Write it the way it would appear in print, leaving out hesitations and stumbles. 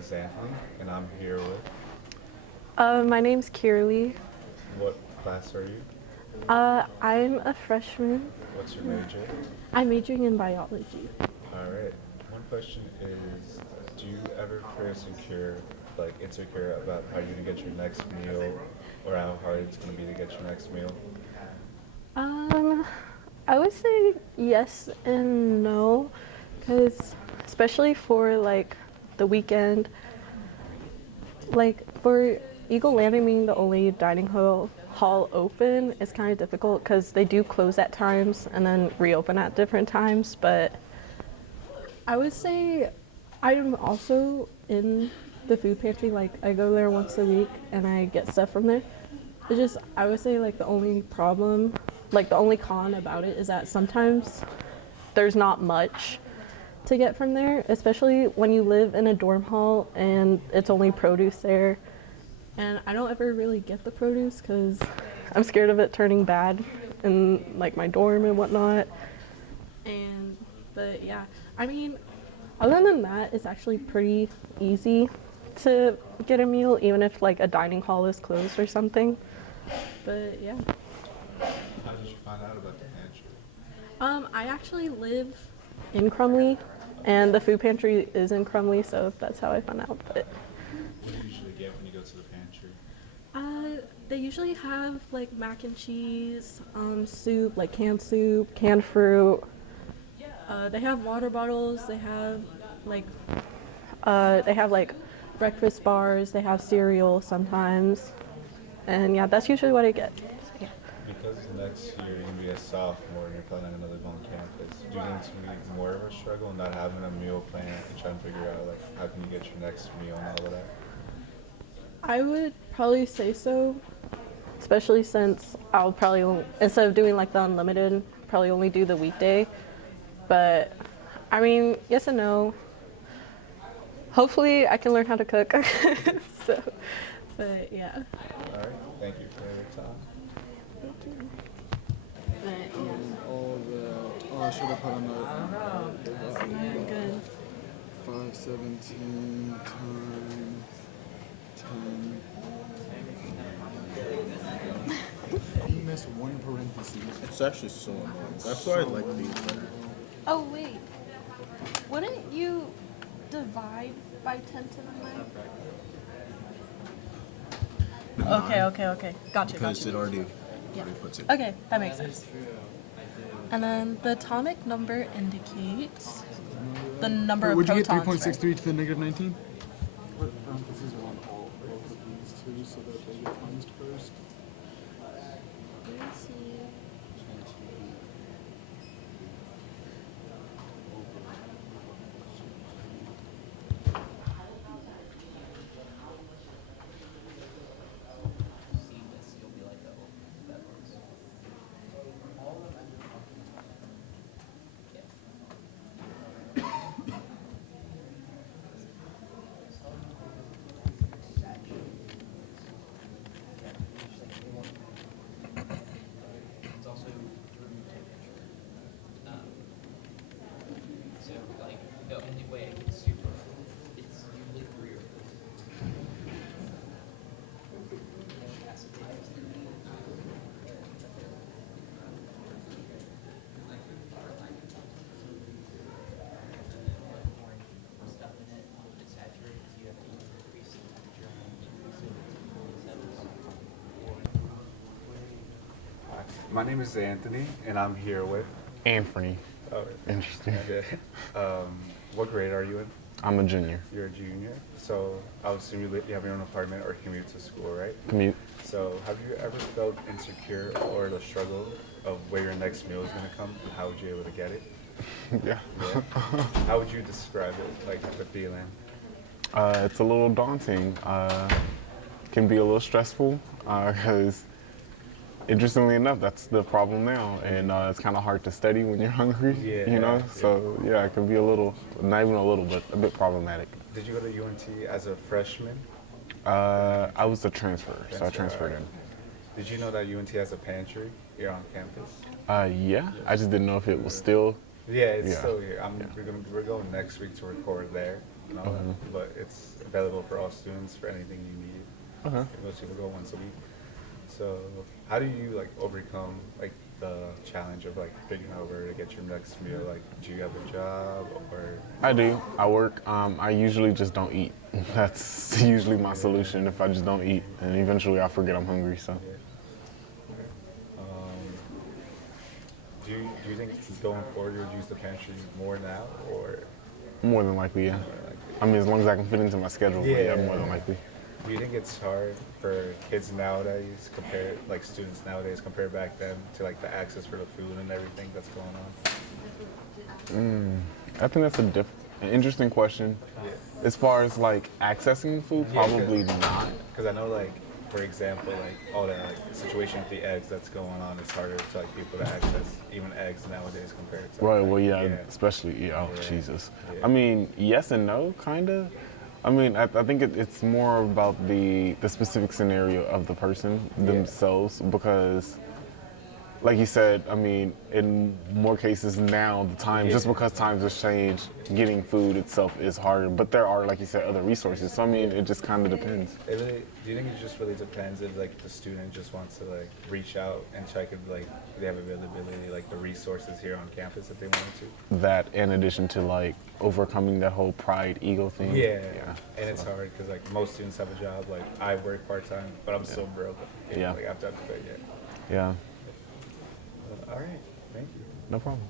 is Anthony, and I'm here with. My name's Kiralee. What class are you? I'm a freshman. What's your major? I'm majoring in biology. All right. One question is, do you ever feel insecure about how you're gonna get your next meal, or how hard it's gonna be to get your next meal? Um, I would say yes and no, because especially for like the weekend, like for Eagle Landing being the only dining hall open, it's kind of difficult because they do close at times and then reopen at different times. But I would say I'm also in the food pantry. Like I go there once a week and I get stuff from there. It's just I would say like the only problem, like the only con about it is that sometimes there's not much to get from there, especially when you live in a dorm hall and it's only produce there. And I don't ever really get the produce because I'm scared of it turning bad in like my dorm and whatnot. And but yeah, I mean, other than that, it's actually pretty easy to get a meal, even if like a dining hall is closed or something. But yeah, How did you find out about the pantry? I actually live in Crumley, and the food pantry is in Crumley, so that's how I found out. But What do you usually get when you go to the pantry? they usually have like mac and cheese, soup, like canned fruit. They have water bottles. Like they have like breakfast bars. They have cereal sometimes, and yeah, that's usually what I get. So, yeah. Because next year you're gonna be a sophomore and you're planning on living on campus, do you think it's gonna be more of a struggle not having a meal plan and trying to figure out like how can you get your next meal and all of that? I would probably say so, especially since I'll probably instead of doing like the unlimited, probably only do the weekday. But I mean, yes and no. Hopefully, I can learn how to cook. So, but yeah. All right. Thank you for your time. But yeah. All the I should have put on You're the good. 517 times 10. You miss one parenthesis. It's actually so annoying. That's why I like these better. Oh wait, wouldn't you divide by 10 to the 9? Okay. Gotcha. Because it already Yeah. puts it. Okay, that makes sense. And then the atomic number indicates the number Would of you get protons. 3.63 to the negative 19? Put parentheses around all both of these two so that they get times first. Let me see. It's also to remove temperature. Um, so like the only way it gets super cold, it's usually 3 or 4. Stuff in it, if it's saturated, you have to increase the temperature and increase it Hi. My name is Anthony, and I'm here with. Anthony. Oh, Interesting. okay. What grade are you in? I'm a junior. You're a junior. So I would assume you have your own apartment or commute to school, right? Commute. So have you ever felt insecure or the struggle of where your next meal is going to come and how would you be able to get it? Yeah. Yeah. How would you describe it, like the feeling? It's a little daunting. Can be a little stressful because, interestingly enough, that's the problem now, and it's kind of hard to study when you're hungry. Yeah, You know. yeah. So yeah, it can be a little, not even a little, but a bit problematic. Did you go to UNT as a freshman? I was a transfer, so I transferred in. Did you know that UNT has a pantry here on campus? Yeah, I just didn't know if it was still. Yeah, it's Yeah. still here. Yeah. We're going next week to record there. and all that. But it's available for all students for anything you need. Okay. Most people go once a week. So how do you like overcome like the challenge of like figuring out where to get your next meal? Like, do you have a job or? I do. I work. I usually just don't eat. That's usually my solution. If I just don't eat, and eventually I forget I'm hungry. So. Do you think going forward you would use the pantry more now or? More than likely, yeah. I mean, as long as I can fit into my schedule, but yeah, Yeah. more than likely. Do you think it's hard for kids nowadays, compared like students nowadays, compared back then to like the access for the food and everything that's going on? I think that's an interesting question. Yeah. As far as like accessing food, Yeah, probably not. Because I know like, for example, like all that like situation with the eggs that's going on, it's harder to like people to access even eggs nowadays compared to. Right. like, Well, yeah. Especially, yeah. Oh, Yeah. Jesus. Yeah. I mean, yes and no, kind of. I mean, I think it's more about the specific scenario of the person themselves because, like you said, I mean, in more cases now, the time, just because times have changed, getting food itself is harder. But there are, like you said, other resources. So, I mean, it just kind of depends. Do you think it just really depends if like the student just wants to like reach out and check if like they have availability, like the resources here on campus if they wanted to? That in addition to, like, overcoming that whole pride ego thing. Yeah. And it's hard because like most students have a job. Like I work part-time, but I'm still broke. Yeah. Like after I have to pay, Yeah. all right. Thank you. No problem.